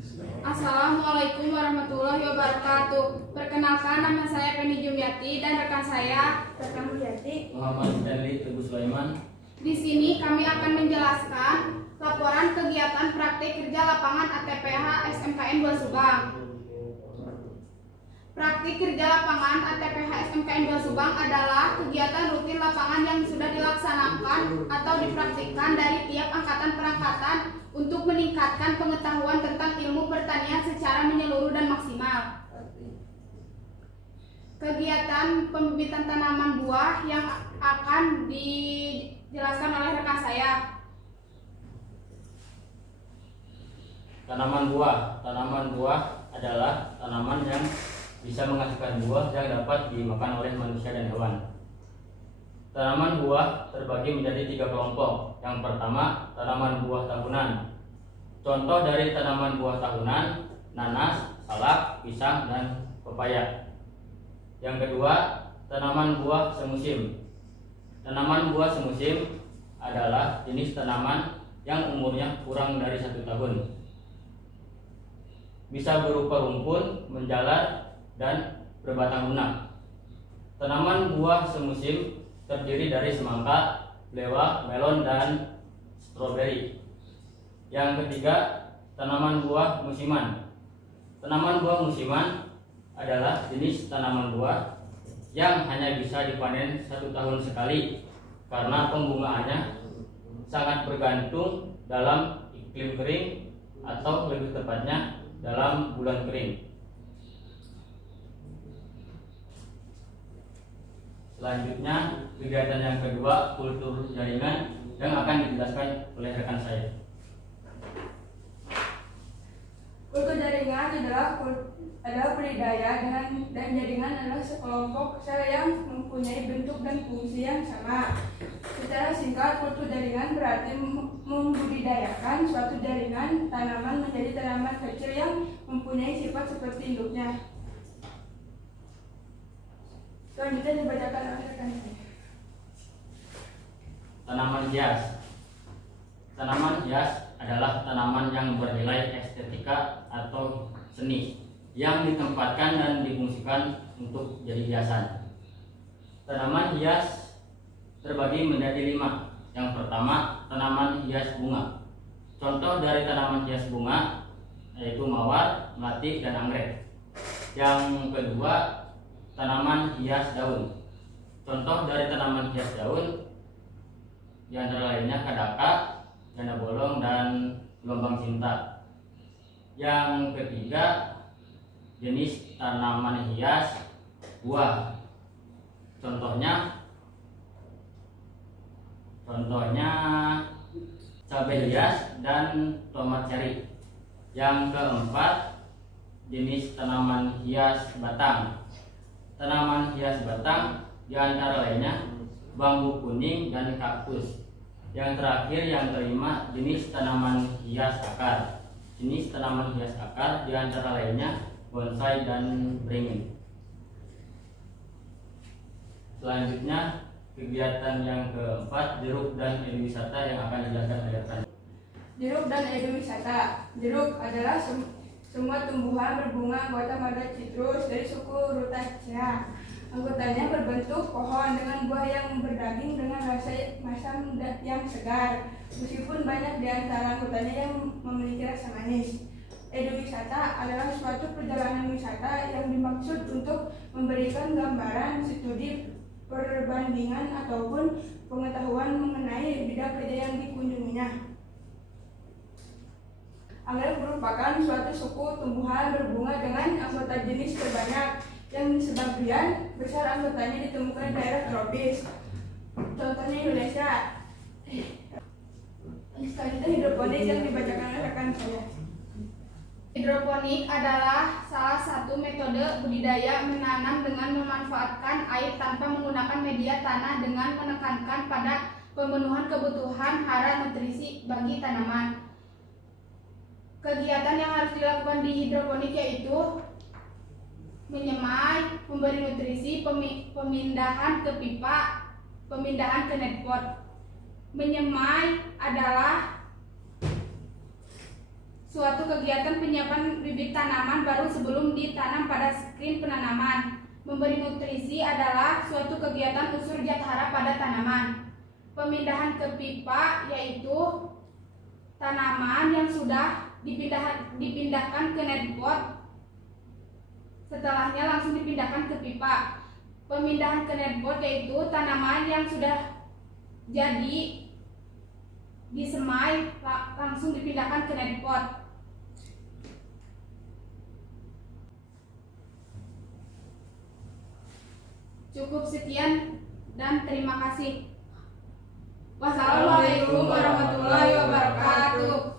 Assalamualaikum warahmatullahi wabarakatuh. Perkenalkan, nama saya Penny Jumiati dan rekan saya Rekan Mulyati Muhammad Stanley Teguh Sulaiman. Di sini kami akan menjelaskan laporan kegiatan praktik kerja lapangan ATPH SMKN 2 Subang. Praktik kerja lapangan ATPH SMKN 2 Subang adalah kegiatan rutin lapangan yang sudah dilaksanakan atau dipraktikkan dari tiap angkatan perangkatan untuk meningkatkan pengetahuan tentang ilmu pertanian secara menyeluruh dan maksimal. Kegiatan pembibitan tanaman buah yang akan dijelaskan oleh rekan saya. Tanaman buah adalah tanaman yang bisa menghasilkan buah yang dapat dimakan oleh manusia dan hewan. Tanaman buah terbagi menjadi 3 kelompok. Yang pertama, tanaman buah tahunan. Contoh dari tanaman buah tahunan: nanas, salak, pisang, dan pepaya. Yang kedua, tanaman buah semusim. Tanaman buah semusim adalah jenis tanaman yang umurnya kurang dari 1 tahun. Bisa berupa rumpun, menjalar, dan berbatang lunak. Tanaman buah semusim terdiri dari semangka, belewah, melon, dan stroberi. Yang ketiga, tanaman buah musiman. Tanaman buah musiman adalah jenis tanaman buah yang hanya bisa dipanen 1 tahun sekali karena pembungaannya sangat bergantung dalam iklim kering atau lebih tepatnya dalam bulan kering. Selanjutnya, kegiatan yang kedua, kultur jaringan, yang akan dijelaskan oleh rekan saya. Kultur jaringan adalah budidaya dan jaringan adalah sekelompok sel yang mempunyai bentuk dan fungsi yang sama. Secara singkat, kultur jaringan berarti membudidayakan suatu jaringan tanaman menjadi tanaman kecil yang mempunyai sifat seperti induknya. Selanjutnya dibacakan oleh rekan saya. Tanaman hias. Tanaman hias adalah tanaman yang bernilai estetika atau seni yang ditempatkan dan difungsikan untuk jadi hiasan. Tanaman hias terbagi menjadi 5. Yang pertama, tanaman hias bunga. Contoh dari tanaman hias bunga yaitu mawar, melati, dan anggrek. Yang kedua, tanaman hias daun. Contoh dari tanaman hias daun di antara lainnya kadaka, janda bolong, dan gelombang cinta. Yang ketiga, jenis tanaman hias buah. Contohnya cabai hias dan tomat cherry. Yang keempat, jenis tanaman hias batang. Tanaman hias batang di antara lainnya bambu kuning dan kaktus. Yang terakhir, yang kelima, jenis tanaman hias akar. Jenis tanaman hias akar di antara lainnya bonsai dan beringin. Selanjutnya, kegiatan yang keempat, jeruk dan ekowisata yang akan dijelaskan oleh rekan. Jeruk dan ekowisata. Jeruk adalah semua tumbuhan berbunga anggota marga citrus dari suku Rutaceae. Anggotanya berbentuk pohon dengan buah yang berdaging dengan rasa masam yang segar. Meskipun banyak di antara anggotanya yang memiliki rasa manis. Ekowisata adalah suatu perjalanan wisata yang dimaksud untuk memberikan gambaran, studi, perbandingan, ataupun pengetahuan mengenai bidang kerja yang dikunjunginya. Anggrek merupakan suatu suku tumbuhan berbunga dengan anggota jenis terbanyak yang sebagian besar anggotanya ditemukan di daerah tropis. Contohnya Indonesia. Selanjutnya hidroponik yang dibacakan oleh rekan saya. Hidroponik adalah salah satu metode budidaya menanam dengan memanfaatkan air tanpa menggunakan media tanah dengan menekankan pada pemenuhan kebutuhan hara nutrisi bagi tanaman. Kegiatan yang harus dilakukan di hidroponik yaitu menyemai, memberi nutrisi, pemindahan ke pipa, pemindahan ke netpot. Menyemai adalah suatu kegiatan penyiapan bibit tanaman baru sebelum ditanam pada screen penanaman. Memberi nutrisi adalah suatu kegiatan unsur zat hara pada tanaman. Pemindahan ke pipa yaitu tanaman yang sudah dipindahkan ke netpot, setelahnya langsung dipindahkan ke pipa. Pemindahan ke netpot yaitu tanaman yang sudah jadi disemai langsung dipindahkan ke netpot. Cukup sekian dan terima kasih. Wassalamualaikum warahmatullahi wabarakatuh.